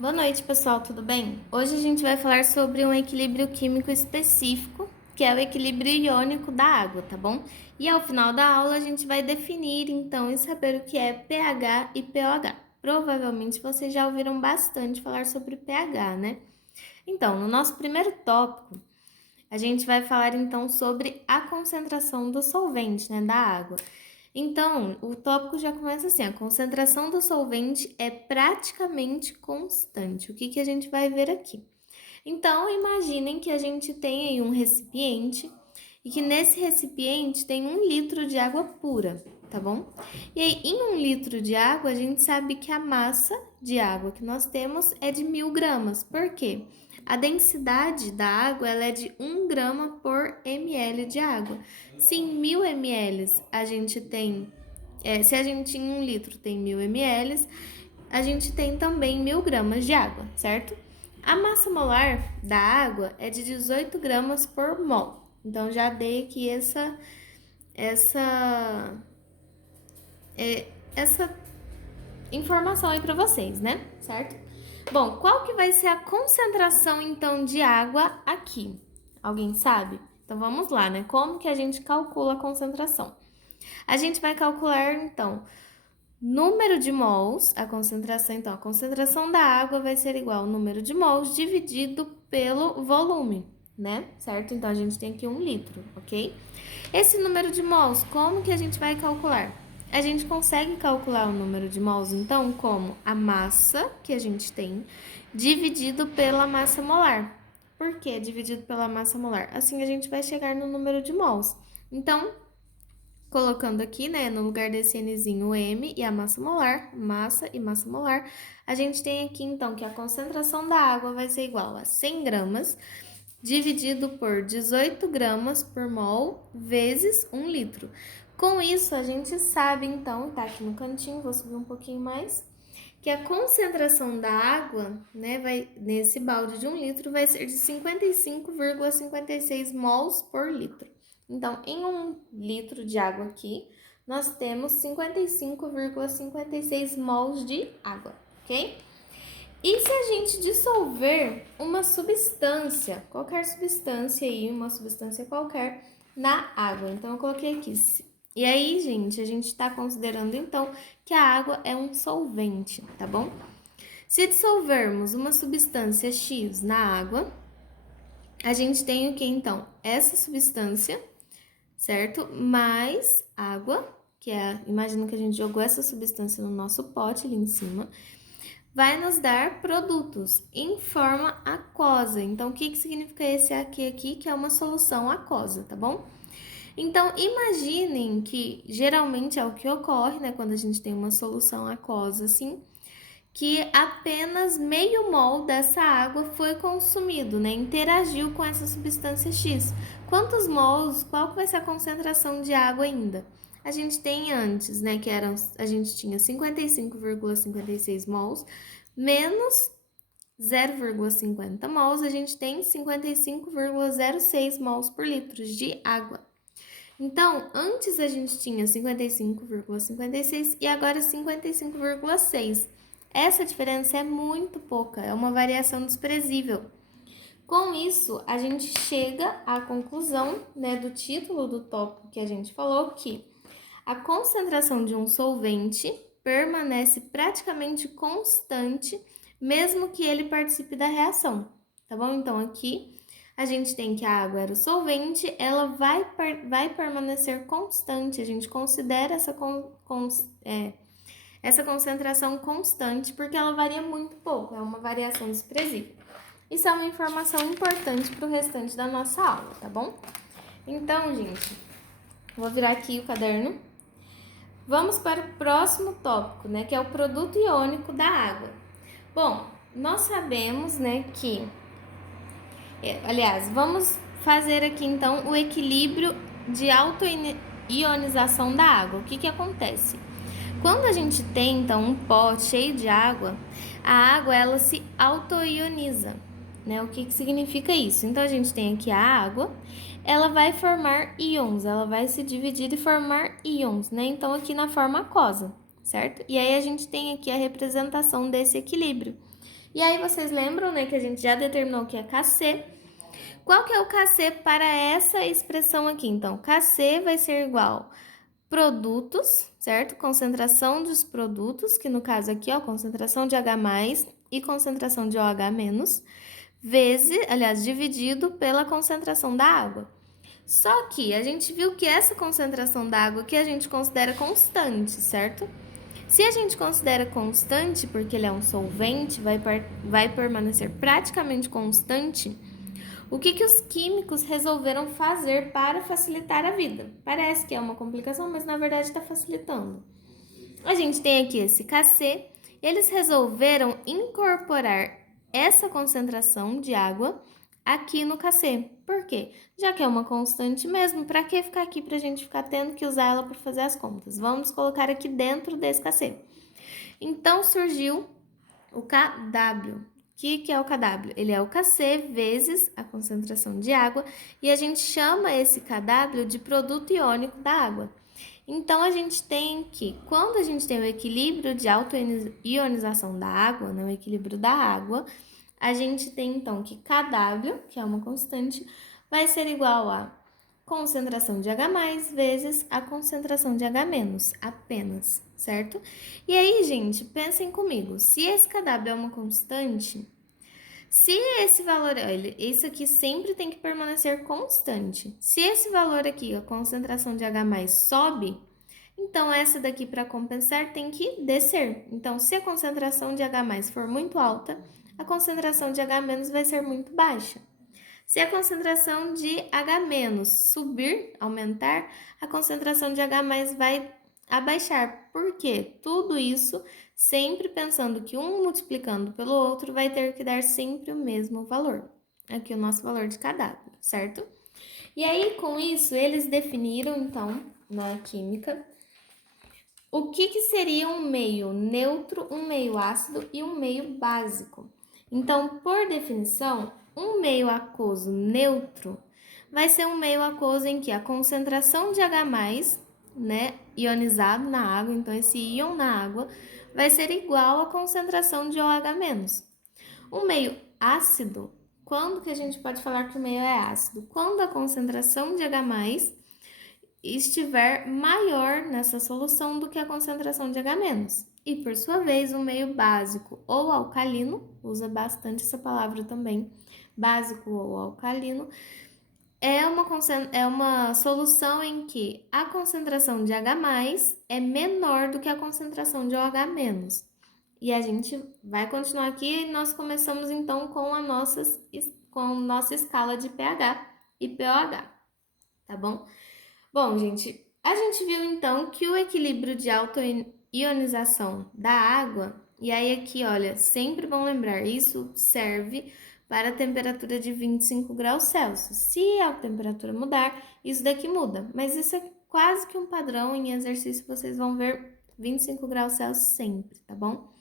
Boa noite, pessoal, tudo bem? Hoje a gente vai falar sobre um equilíbrio químico específico, que é o equilíbrio iônico da água, tá bom? E ao final da aula a gente vai definir então e saber o que é pH e pOH. Provavelmente vocês já ouviram bastante falar sobre pH, né? Então, no nosso primeiro tópico, a gente vai falar então sobre a concentração do solvente, né, da água. Então, o tópico já começa assim: a concentração do solvente é praticamente constante. O que a gente vai ver aqui? Então, imaginem que a gente tem aí um recipiente e que nesse recipiente tem 1 litro de água pura, tá bom? E aí, em 1 litro de água, a gente sabe que a massa de água que nós temos é de 1.000 gramas. Por quê? A densidade da água ela é de 1 grama por ml de água. Se em 1.000 ml a gente tem, se a gente em 1 litro tem 1.000 ml, a gente tem também 1.000 gramas de água, certo? A massa molar da água é de 18 gramas por mol. Então já dei aqui essa, essa informação aí para vocês, né? Certo? Bom, qual que vai ser a concentração então de água aqui? Alguém sabe? Então vamos lá, né? Como que a gente calcula a concentração? A gente vai calcular então número de mols, a concentração, então, a concentração da água vai ser igual ao número de mols dividido pelo volume, né? Certo? Então, a gente tem aqui 1 litro, ok? Esse número de mols, como que a gente vai calcular? A gente consegue calcular o número de mols, então, como a massa que a gente tem dividido pela massa molar. Por que dividido pela massa molar? Assim a gente vai chegar no número de mols. Então, colocando aqui, né, no lugar desse Nzinho o M e a massa e massa molar, a gente tem aqui então que a concentração da água vai ser igual a 100 gramas dividido por 18 gramas por mol vezes 1 litro. Com isso, a gente sabe então, tá aqui no cantinho, vou subir um pouquinho mais, que a concentração da água, né, nesse balde de 1 litro vai ser de 55,56 mols por litro. Então, em 1 litro de água aqui, nós temos 55,56 mols de água, ok? E se a gente dissolver uma substância, qualquer substância aí, uma substância qualquer, na água? Então, eu coloquei aqui. E aí, gente, a gente está considerando então que a água é um solvente, tá bom? Se dissolvermos uma substância X na água, a gente tem o que então? Essa substância, certo? Mais água, que é, imagina que a gente jogou essa substância no nosso pote ali em cima, vai nos dar produtos em forma aquosa. Então, o que significa esse aqui, que é uma solução aquosa, tá bom? Então, imaginem que geralmente é o que ocorre, né, quando a gente tem uma solução aquosa assim, que apenas meio mol dessa água foi consumido, né, interagiu com essa substância X. Quantos mols, qual que vai ser a concentração de água ainda? A gente tem antes, né, que a gente tinha 55,56 mols, menos 0,50 mols, a gente tem 55,06 mols por litro de água. Então, antes a gente tinha 55,56 e agora 55,6. Essa diferença é muito pouca, é uma variação desprezível. Com isso, a gente chega à conclusão, né, do título do tópico que a gente falou, que a concentração de um solvente permanece praticamente constante, mesmo que ele participe da reação, tá bom? Então, aqui a gente tem que a água era o solvente, ela vai permanecer constante, a gente considera essa concentração constante porque ela varia muito pouco, é uma variação desprezível. Isso é uma informação importante para o restante da nossa aula, tá bom? Então, gente, vou virar aqui o caderno. Vamos para o próximo tópico, né, que é o produto iônico da água. Bom, nós sabemos, né, que aliás, vamos fazer aqui então o equilíbrio de autoionização da água. O que acontece? Quando a gente tem então um pote cheio de água, a água ela se autoioniza, né? O que significa isso? Então a gente tem aqui a água, ela vai formar íons, ela vai se dividir e formar íons, né? Então aqui na forma aquosa, certo? E aí a gente tem aqui a representação desse equilíbrio, E aí vocês lembram, né, que a gente já determinou que é Kc. Qual que é o Kc para essa expressão aqui? Então, Kc vai ser igual produtos, certo? Concentração dos produtos, que no caso aqui, ó, concentração de H+, e concentração de OH-, vezes, aliás, dividido pela concentração da água. Só que a gente viu que essa concentração da água aqui a gente considera constante, certo? Se a gente considera constante, porque ele é um solvente, vai permanecer praticamente constante, o que os químicos resolveram fazer para facilitar a vida? Parece que é uma complicação, mas na verdade está facilitando. A gente tem aqui esse Kc, eles resolveram incorporar essa concentração de água aqui no Kc. Por quê? Já que é uma constante mesmo, para que ficar aqui para a gente ficar tendo que usar ela para fazer as contas? Vamos colocar aqui dentro desse Kc. Então surgiu o Kw. O que é o Kw? Ele é o Kc vezes a concentração de água e a gente chama esse Kw de produto iônico da água. Então, a gente tem que, quando a gente tem o equilíbrio de autoionização da água, né, o equilíbrio da água, a gente tem então que Kw, que é uma constante, vai ser igual a concentração de H+ vezes a concentração de H- apenas, certo? E aí, gente, pensem comigo, se esse Kw é uma constante, se esse valor, olha, isso aqui sempre tem que permanecer constante. Se esse valor aqui, a concentração de H+ sobe, então essa daqui para compensar tem que descer. Então, se a concentração de H+ for muito alta, a concentração de H- vai ser muito baixa. Se a concentração de H- subir, aumentar, a concentração de H+ vai abaixar. Por quê? Tudo isso sempre pensando que um multiplicando pelo outro vai ter que dar sempre o mesmo valor. Aqui o nosso valor de Kw, certo? E aí, com isso, eles definiram, então, na química, o que seria um meio neutro, um meio ácido e um meio básico. Então, por definição, um meio aquoso neutro vai ser um meio aquoso em que a concentração de H+, né, ionizado na água, então esse íon na água, vai ser igual à concentração de OH-. Um meio ácido, quando que a gente pode falar que o meio é ácido? Quando a concentração de H+ estiver maior nessa solução do que a concentração de H-. E, por sua vez, o meio básico ou alcalino, usa bastante essa palavra também, básico ou alcalino, é uma solução em que a concentração de H+ é menor do que a concentração de OH-. E a gente vai continuar aqui e nós começamos então com a nossa escala de pH e pOH, tá bom? Bom, gente, a gente viu então que o equilíbrio de autoionização da água, e aí aqui, olha, sempre bom lembrar, isso serve para a temperatura de 25 graus Celsius. Se a temperatura mudar, isso daqui muda, mas isso é quase que um padrão, em exercício vocês vão ver 25 graus Celsius sempre, tá bom?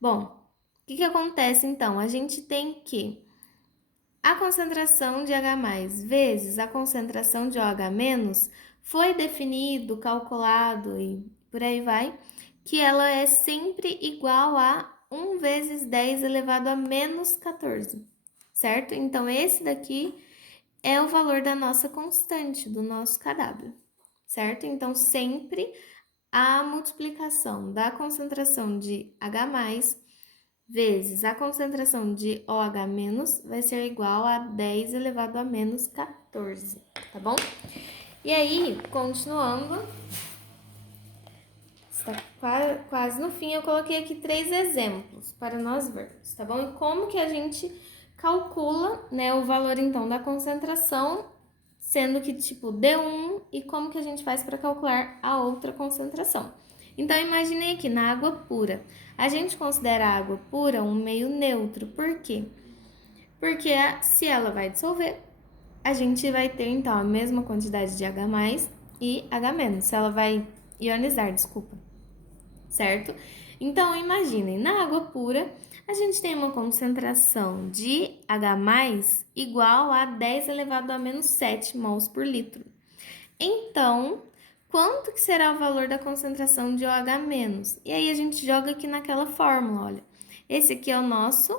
Bom, o que acontece então? A gente tem que a concentração de H+ vezes a concentração de OH- foi definido, calculado e por aí vai, que ela é sempre igual a 1 vezes 10 elevado a menos 14, certo? Então, esse daqui é o valor da nossa constante, do nosso Kw, certo? Então, sempre a multiplicação da concentração de H+ vezes a concentração de OH- vai ser igual a 10 elevado a menos 14, tá bom? E aí, continuando, está quase no fim, eu coloquei aqui 3 exemplos para nós vermos, tá bom? E como que a gente calcula, né, o valor, então, da concentração, sendo que, tipo, D1, e como que a gente faz para calcular a outra concentração. Então, imaginei aqui, na água pura. A gente considera a água pura um meio neutro, por quê? Porque se ela vai dissolver, a gente vai ter, então, a mesma quantidade de H+ e H-. Se ela vai ionizar, desculpa, certo? Então, imaginem, na água pura, a gente tem uma concentração de H+ igual a 10 elevado a menos 7 mols por litro. Então, quanto que será o valor da concentração de OH-? E aí a gente joga aqui naquela fórmula, olha. Esse aqui é o nosso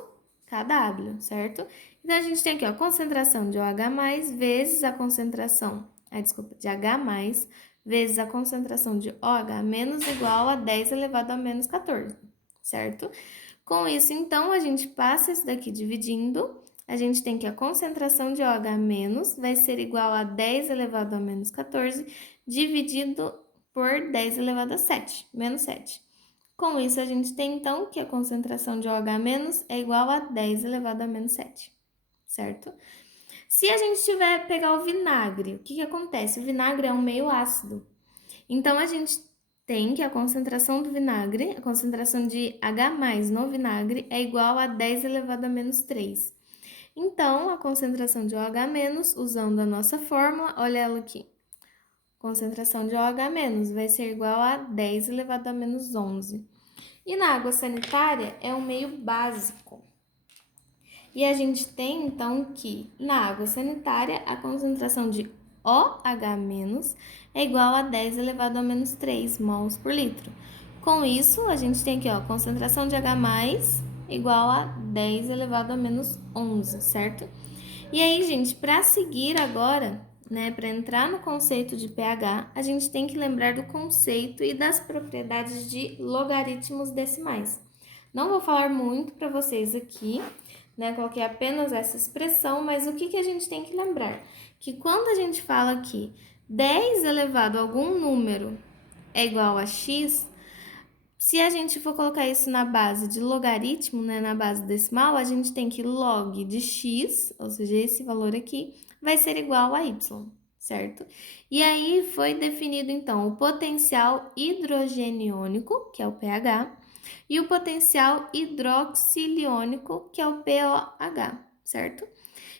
KW, certo? Então, a gente tem aqui, ó, a concentração de OH+, vezes a concentração, de H+, vezes a concentração de OH- igual a 10 elevado a menos 14, certo? Com isso, então, a gente passa isso daqui dividindo, a gente tem que a concentração de OH- vai ser igual a 10 elevado a menos 14, dividido por 10 elevado a 7, menos 7. Com isso, a gente tem, então, que a concentração de OH- é igual a 10 elevado a menos 7, certo? Se a gente pegar o vinagre, o que acontece? O vinagre é um meio ácido. Então, a gente tem que a concentração do vinagre, a concentração de H+ no vinagre é igual a 10 elevado a menos 3. Então, a concentração de OH-, usando a nossa fórmula, olha ela aqui. Concentração de OH- vai ser igual a 10 elevado a menos 11. E na água sanitária é um meio básico. E a gente tem, então, que na água sanitária a concentração de OH- é igual a 10 elevado a menos 3 mols por litro. Com isso, a gente tem aqui, ó, concentração de H+ igual a 10 elevado a menos 11, certo? E aí, gente, para seguir agora, né, para entrar no conceito de pH, a gente tem que lembrar do conceito e das propriedades de logaritmos decimais. Não vou falar muito para vocês aqui, né, coloquei apenas essa expressão, mas o que a gente tem que lembrar? Que quando a gente fala que 10 elevado a algum número é igual a x, se a gente for colocar isso na base de logaritmo, né, na base decimal, a gente tem que log de x, ou seja, esse valor aqui, vai ser igual a y, certo? E aí foi definido, então, o potencial hidrogeniônico, que é o pH, e o potencial hidroxiliônico, que é o pOH, certo?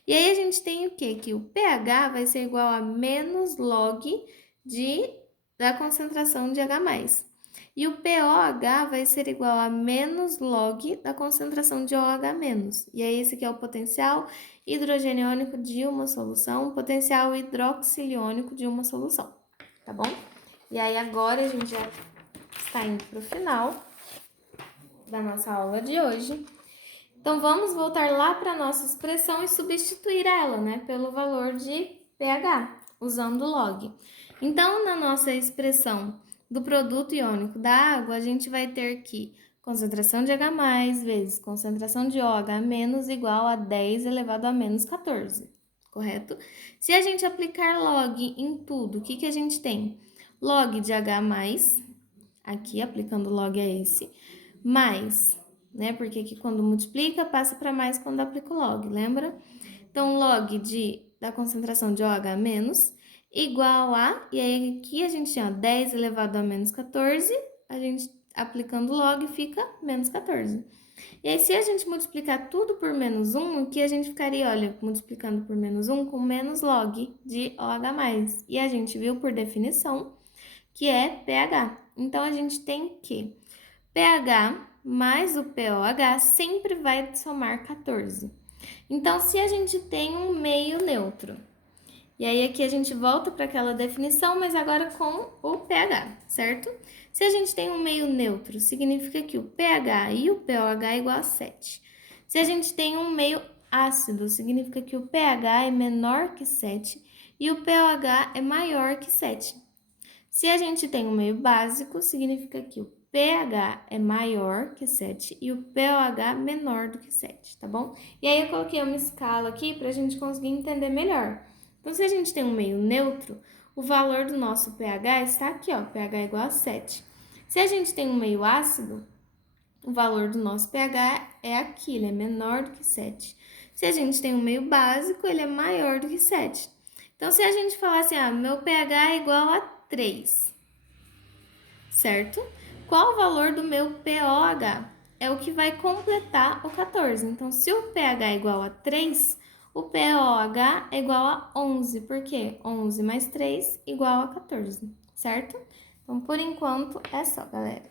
E aí a gente tem o quê? Que o pH vai ser igual a menos log da concentração de H+. E o pOH vai ser igual a menos log da concentração de OH-. E aí esse aqui é o potencial hidrogeniônico de uma solução, o potencial hidroxiliônico de uma solução, tá bom? E aí agora a gente já está indo para o final da nossa aula de hoje. Então, vamos voltar lá para a nossa expressão e substituir ela, né, pelo valor de pH, usando log. Então, na nossa expressão do produto iônico da água, a gente vai ter que concentração de H+, vezes concentração de OH- igual a 10 elevado a menos 14, correto? Se a gente aplicar log em tudo, o que a gente tem? Log de H+, aqui aplicando log a esse, mais, né? Porque aqui quando multiplica, passa para mais quando aplica o log, lembra? Então, log da concentração de OH- igual a, e aí aqui a gente tem, ó, 10 elevado a menos 14, a gente aplicando log fica menos 14. E aí, se a gente multiplicar tudo por menos 1, aqui a gente ficaria, olha, multiplicando por menos 1 com menos log de OH+. E a gente viu por definição que é pH. Então, a gente tem que pH mais o pOH sempre vai somar 14. Então, se a gente tem um meio neutro, e aí aqui a gente volta para aquela definição, mas agora com o pH, certo? Se a gente tem um meio neutro, significa que o pH e o pOH é igual a 7. Se a gente tem um meio ácido, significa que o pH é menor que 7 e o pOH é maior que 7. Se a gente tem um meio básico, significa que o pH é maior que 7 e o pOH menor do que 7, tá bom? E aí eu coloquei uma escala aqui para a gente conseguir entender melhor. Então, se a gente tem um meio neutro, o valor do nosso pH está aqui, ó, pH é igual a 7. Se a gente tem um meio ácido, o valor do nosso pH é aqui, ele é menor do que 7. Se a gente tem um meio básico, ele é maior do que 7. Então, se a gente falar assim, meu pH é igual a 3, certo? Qual o valor do meu pOH? É o que vai completar o 14. Então, se o pH é igual a 3, o pOH é igual a 11. Por quê? 11 mais 3 igual a 14, certo? Então, por enquanto, é só, galera.